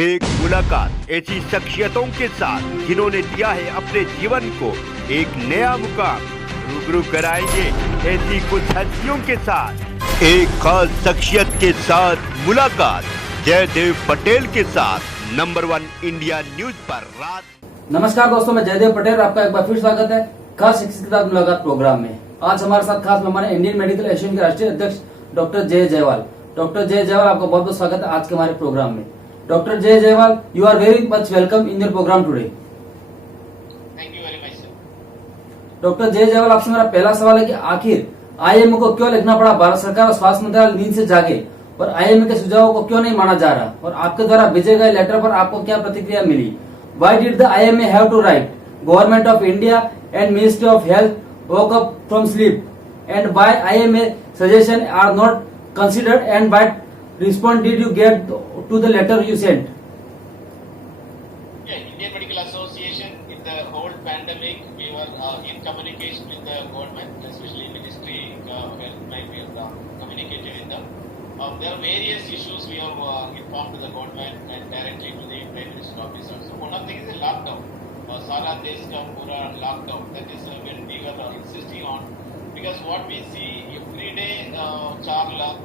एक मुलाकात ऐसी शख्सियतों के साथ जिन्होंने दिया है अपने जीवन को एक नया मुकाम। रूबरू कराएंगे ऐसी कुछ हस्तियों के साथ एक खास शख्सियत के साथ मुलाकात जयदेव पटेल के साथ नंबर 1 इंडिया न्यूज पर रात। नमस्कार दोस्तों, मैं जयदेव पटेल, आपका एक बार फिर स्वागत है खास शख्सियत के साथ मुलाकात प्रोग्राम में। आज हमारे साथ खास मेहमान है इंडियन मेडिकल एसोसिएशन के राष्ट्रीय अध्यक्ष डॉक्टर जयवाल। डॉक्टर जयवाल, आपका बहुत बहुत स्वागत है आज के हमारे प्रोग्राम में। Doctor Jaiwal, you are very much welcome in your programme today. Thank you very much sir. Doctor Jaiwal, आपसे मेरा पहला सवाल है कि आखिर आईएमए को क्यों लिखना पड़ा? भारत सरकार और स्वास्थ्य मंत्रालय नींद से जागे और आईएमए के सुझावों को क्यों नहीं माना जा रहा? और आपके द्वारा भेजे गए लेटर पर आपको क्या प्रतिक्रिया मिली? Why did the IMA have to write? Government of India and Ministry of Health woke up from sleep, and why IMA suggestion are not considered, and what response did you get to the letter you sent? Yeah, Indian Medical Association in the whole pandemic, we were in communication with the government, especially Ministry of Health, we have communicated with them. There are various issues we have informed to the government and directly to the Prime Minister officer. So one of the things is lockdown. Sara desh ka pura lockdown. That is when we were insisting on, because what we see every day, 4 lakh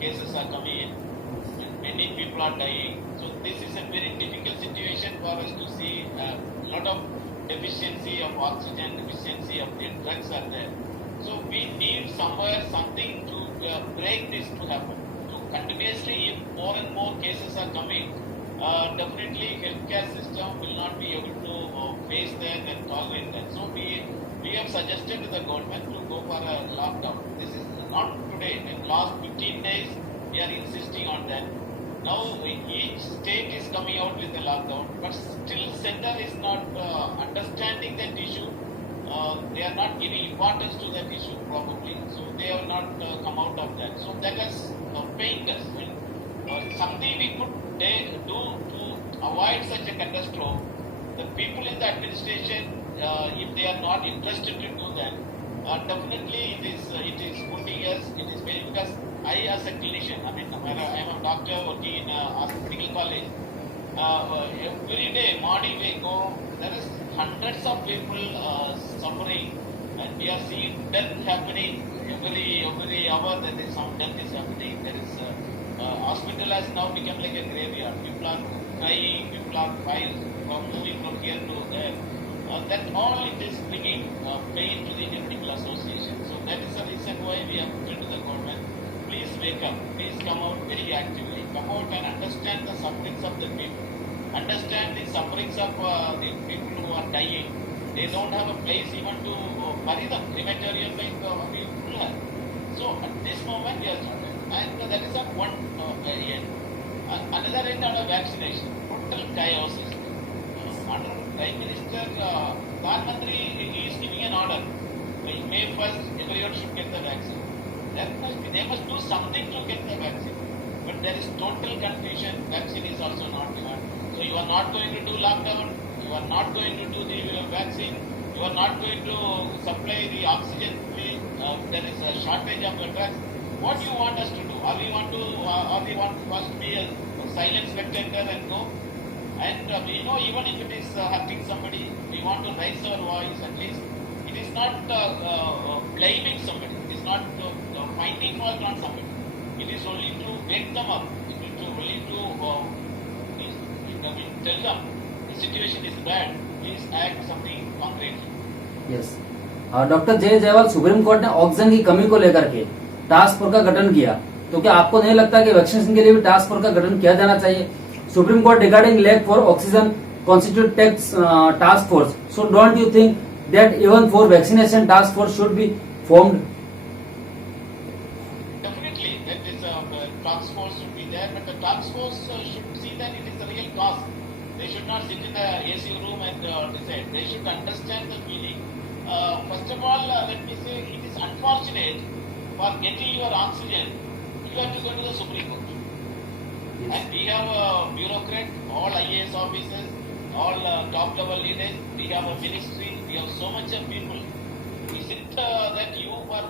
cases are coming in, many people are dying. So this is a very difficult situation for us to see. A lot of deficiency of oxygen, deficiency of the drugs are there. So we need somewhere something to break this to happen. So continuously, if more and more cases are coming, definitely healthcare system will not be able to face that and tolerate that. So we have suggested to the government to go for a lockdown. This is not today. In last 15 days, we are insisting on that. Now each state is coming out with a lockdown, but still center is not understanding that issue. They are not giving importance to that issue probably. So they have not come out of that. So that has pained us. Something we could do to avoid such a catastrophe. The people in the administration, if they are not interested to do that, definitely it is putting us. It is very, because I as a clinician, I am a doctor working in a medical college. Every day morning we go, there is hundreds of people suffering, and we are seeing death happening every hour. There is some death is happening. There is hospital has now become like a graveyard. People are crying, people are moving from here to there. That all it is bringing pain to the Indian Medical Association. So that is the reason why we have put it to the government. Please wake up. Please come out very actively. Come out and understand the sufferings of the people. Understand the sufferings of the people who are dying. They don't have a place even to bury them. Crematorium like full. So at this moment we are started, and that is one end. Another end on a vaccination. Total chaos is. Under Prime Minister, Pradhan Mantri is giving an order. May 1st, everyone should get the vaccine. They must do something to get the vaccine. But there is total confusion. Vaccine is also not given. So you are not going to do lockdown. You are not going to do the vaccine. You are not going to supply the oxygen. There is a shortage of drugs. What do you want us to do? Or we want us to be a silent spectator and go? And we know even if it is hurting somebody, we want to raise our voice at least. It is not blaming somebody. It is not finding fault on somebody. It is only to wake them up. It is only to tell them the situation is bad. Please act something concrete. Yes. Doctor Jaiwal, Supreme Court ने oxygen की कमी को लेकर के task force का गठन किया, तो क्या आपको नहीं लगता कि वैक्सीनेशन के लिए भी टास्क फोर्स का गठन किया जाना चाहिए? Supreme Court regarding lack for oxygen constitute task force. So don't you think that even for vaccination task force should be formed? Definitely, that is task force should be there, but the task force should see that it is the real cost. They should not sit in the AC room and decide. They should understand the feeling. First of all, let me say it is unfortunate for getting your oxygen, you have to go to the Supreme Court. And we have a bureaucrat, all IAS officers, all top level leaders, we have a ministry, we have so much of people. Is it that you for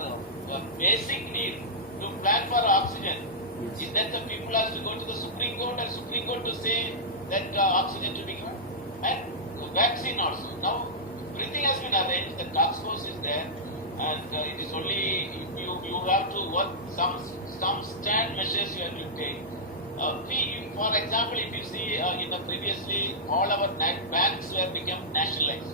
basic need to plan for oxygen, is that the people have to go to the Supreme Court and Supreme Court to say that oxygen to be given? And vaccine also. Now, everything has been arranged, the task force is there, and it is only you have to work some stand measures you have to take. For example, if you see previously all our banks were become nationalized.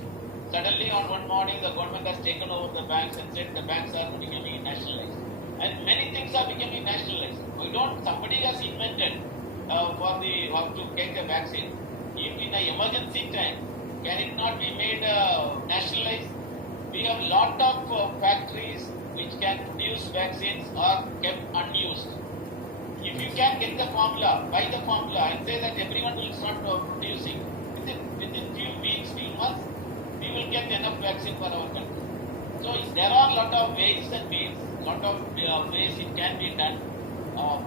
Suddenly on one morning the government has taken over the banks and said the banks are becoming nationalized. And many things are becoming nationalized. Somebody has invented how to take a vaccine. If in an emergency time, can it not be made nationalized? We have lot of factories which can produce vaccines are kept unused. If you can get the formula, buy the formula and say that everyone will start producing, within few weeks, few months, we will get enough vaccine for our country. So there are lot of ways and means, lot of ways it can be done,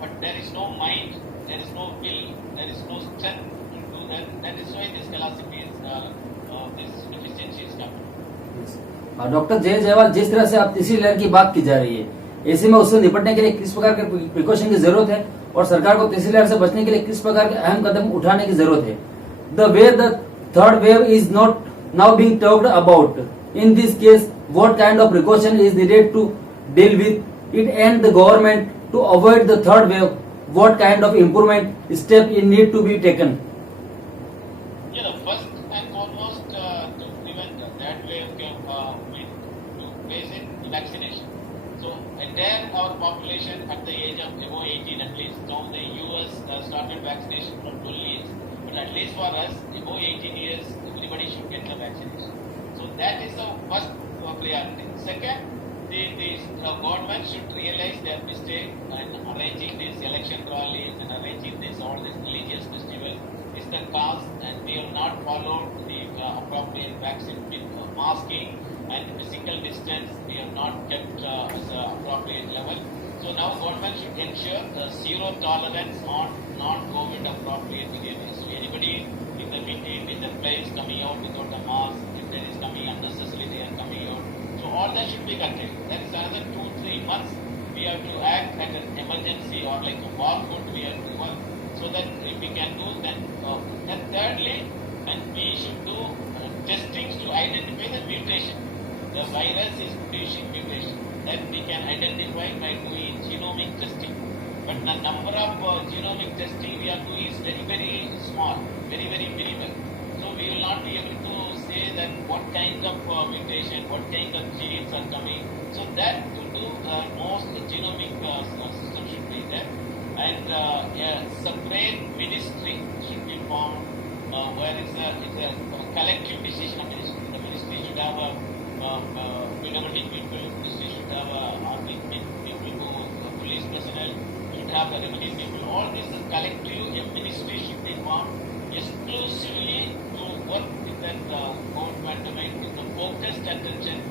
but there is no mind, there is no will, there is no strength to do that. That is why this philosophy is, this deficiency is coming. Doctor Jaiwal, जिस तरह से आप तीसरी लहर की बात की जा रही है, ऐसे में उससे निपटने के लिए किस प्रकार के प्रिकॉशन की जरूरत है और सरकार को तीसरी लहर से बचने के लिए किस प्रकार के अहम कदम उठाने की जरूरत है? The way the third wave is not now being talked about. In this case, what kind of precaution is needed to deal with it and the government to avoid the third wave? What kind of improvement step need to be taken? Yeah, the first and foremost to prevent that wave to basic vaccination. So entire our population at the age of above 18 at least. Now the US started vaccination from 12 years, but at least for us above 18 years. Everybody should get the vaccination. So that is the first priority. Second, the government should realize their mistake in arranging these election rallies and arranging all these religious festivals is the cause, and we have not followed the appropriate vaccine masking and physical distance. We have not kept as an appropriate level. So now government should ensure zero tolerance on non-COVID appropriate behavior. So anybody in the place coming out without a mask, if there is coming unnecessarily, they are coming out. So all that should be curtailed. That is another 2-3 months we have to act like an emergency or like a war food we have to work, so that if we can do then. And thirdly, and we should do testings to identify the mutation. The virus is producing mutation that we can identify by doing genomic testing. But the number of genomic testing we are doing is very, very small, very, very minimal. So we will not be able to say that what kind of mutation, what kind of genes are coming. So that to do most genomic system should be there. And a separate ministry should be formed where it's a collective decision of ministry. The ministry should have a paramedic people, ministry should have army people, police personnel, should have the remedy people. All this is collective ministry should be formed exclusively to work with that COVID pandemic with the focused attention.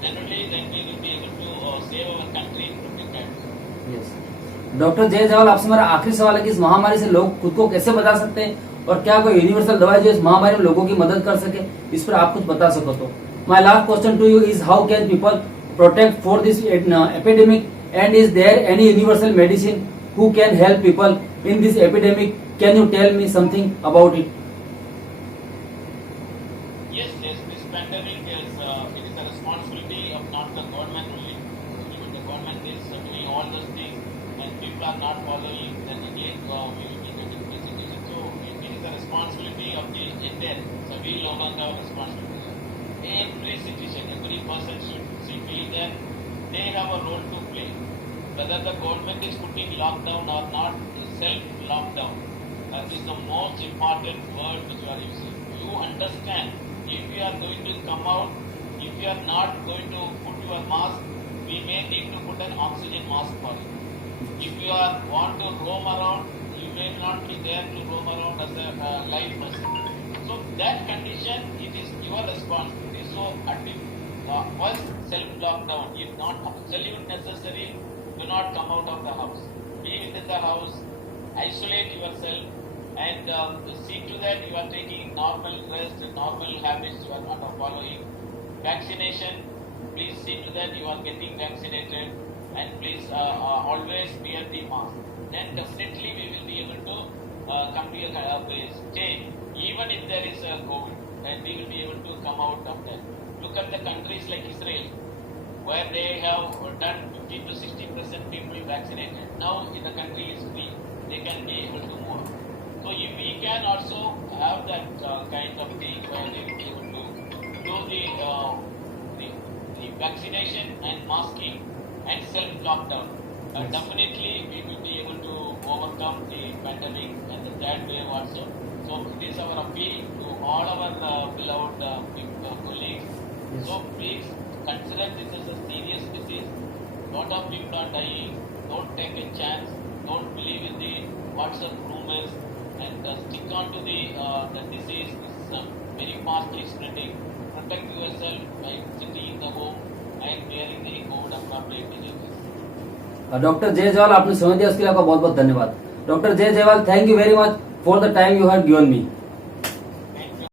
Then only then we will be able to save our country from the pandemic. Yes. Doctor Jaiwal, आपसे मेरा आखिरी सवाल है कि इस महामारी से लोग खुद को कैसे बचा सकते हैं और क्या कोई यूनिवर्सल दवाई जो इस महामारी में लोगों की मदद कर सके, इस पर आप कुछ बता सको तो. My last question to you is how can people protect for this epidemic and is there any universal medicine who can help people in this epidemic? Can you tell me something about it? Yes, this pandemic is it is a responsibility of not the government only. Even the government is doing all those things and people are not following, then again we will be getting persecution. So it is a responsibility of the entire. So we no longer have responsibility. Every citizen, every person should feel that they have a role to play. Whether the government is putting lockdown or not, self-lockdown. That is the most important word which you are using. You understand, if you are going to come out, if you are not going to put your mask, we may need to put an oxygen mask for you. If you want to roam around, you may not be there to roam around as a live person. So that condition, it is your responsibility. So at the first self-lockdown, if not absolute necessary, do not come out of the house. Be within the house, isolate yourself, and see to that you are taking normal rest and normal habits you are not following. Vaccination, please see to that you are getting vaccinated, and please always wear the mask. Then definitely we will be able to come to a stage, even if there is a COVID, then we will be able to come out of that. Look at the countries like Israel, where they have done 50 to 60% people vaccinated. Now the country is free, they can be able to move. So if we can also have that kind of thing where they will be able to do the vaccination and masking and self-lockdown, definitely we will be able to overcome the pandemic and the third wave also. So it is our appeal to all our beloved colleagues. Yes. So please consider this as a serious disease. Lot of people are dying. Don't take a chance. Don't believe in the WhatsApp rumors and stick on to the disease is very fastly spreading. Protect yourself by sitting in the home and wearing the COVID appropriate behaviors. Doctor Jai Jaywal, आपने समय दिया उसके लिए आपका बहुत बहुत धन्यवाद. Doctor Jai Jaiwal, thank you very much for the time you have given me.